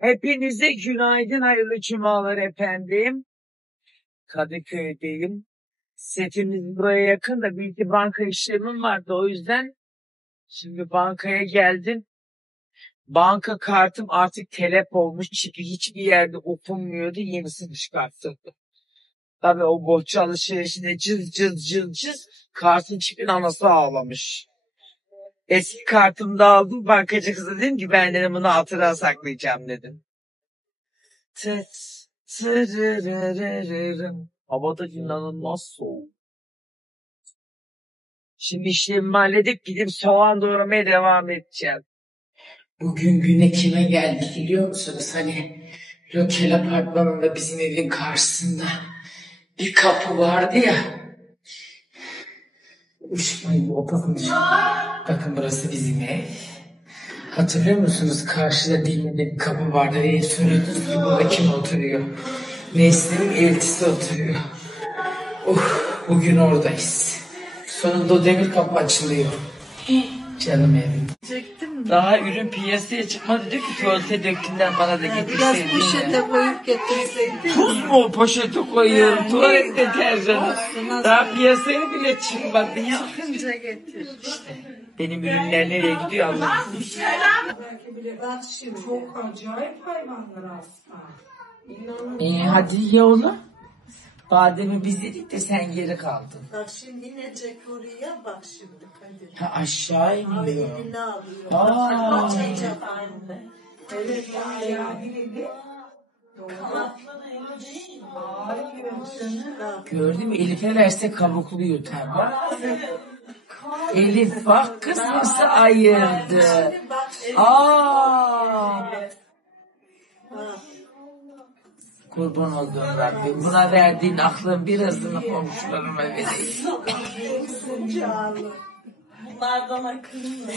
Hepinize günaydın, hayırlı cumalar efendim. Kadıköy'deyim. Setimiz buraya yakın da bir iki banka işlemim vardı. O yüzden şimdi bankaya geldim. Banka kartım artık telef olmuş çünkü hiçbir yerde okunmuyordu. Yenisini çıkarttırdım. Tabii o bohça alışverişinde cız cız cız cız kartın çipin anası ağlamış. Eski kartımı da aldım. Bankacı kıza dedim ki ben dedim bunu hatıra saklayacağım dedim. Havada inanılmaz soğuk. Şimdi işlerimi halledip gidip soğan doğramaya devam edeceğim. Bugün güne kime geldik biliyor musunuz? Hani Lokel Apartmanı'nda bizim evin karşısında bir kapı vardı ya. Uçmayın o kapı. Bakın burası bizim ev. Hatırlıyor musunuz? Karşıda dilinde bir kapı vardı. Ve söylüyordunuz ki burada kim oturuyor? Nesli'nin eltisi oturuyor. Bugün oradayız. Sonunda o demir kapı açılıyor. Canım evim. Daha ürün piyasaya çıkmadı diyor ki tuvalete döktüğünden bana da getirseydin. Biraz poşete koyup getirseydin. Tuz mu poşete koyuyorum? Tuvalet deterjanı. Daha piyasaya bile çıkmadı ya. Çıkınca getir. Benim ürünler nereye gidiyor Allah'ım. Bak şimdi çok acayip hayvanlar aslında. Hadi ye oğlum. Bademi biz yedik de sen geri kaldın. Bak şimdi inecek oraya bak şimdi Kadir. Ha aşağı iniyor. Elini alıyor. Aa. Açacak anne. Evet yani. Gördün mü? Elif'e verse kabuklu yutar bak. Elif bak kız nasıl ayırdı. Aa. Kurban olduğum Rabbim. Buna verdiğin aklın birazını komşularıma vereyim. Bunlardan akıllı.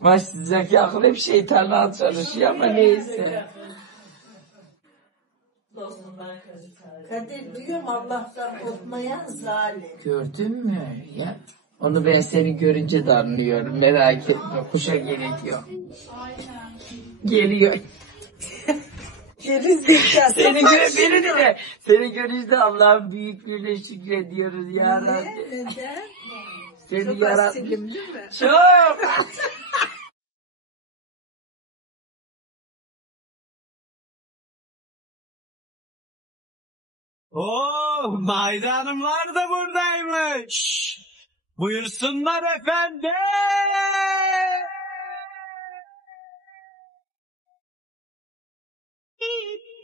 Başlayacak akıl hep şeytanlığa çalışıyor ama neyse. Kadir duyuyorum Allah'tan korkmayan zalim. Gördün mü ya? Onu ben seni görünce de anlıyorum. Merak etme. Kuşa geliyor. Geliyor. Geri zekalı. Seni görünce Allah'ın büyüklüğüne şükrediyoruz ya Rabbi. Neden? Seni Çok yaratmış. asilim değil mi? Çok. Mayda Hanımlar da buradaymış. Buyursunlar efendim.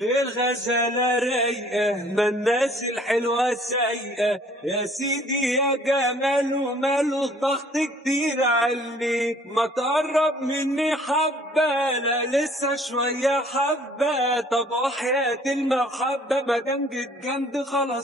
الغزالة رايقة ما الناس الحلوة سايقة يا سيدي يا جمال وماله ضغط كتير عليك ما تقرب مني حبة أنا لسه شوية حبة طب وحياة المحبة مادام جيت جنبي خلاص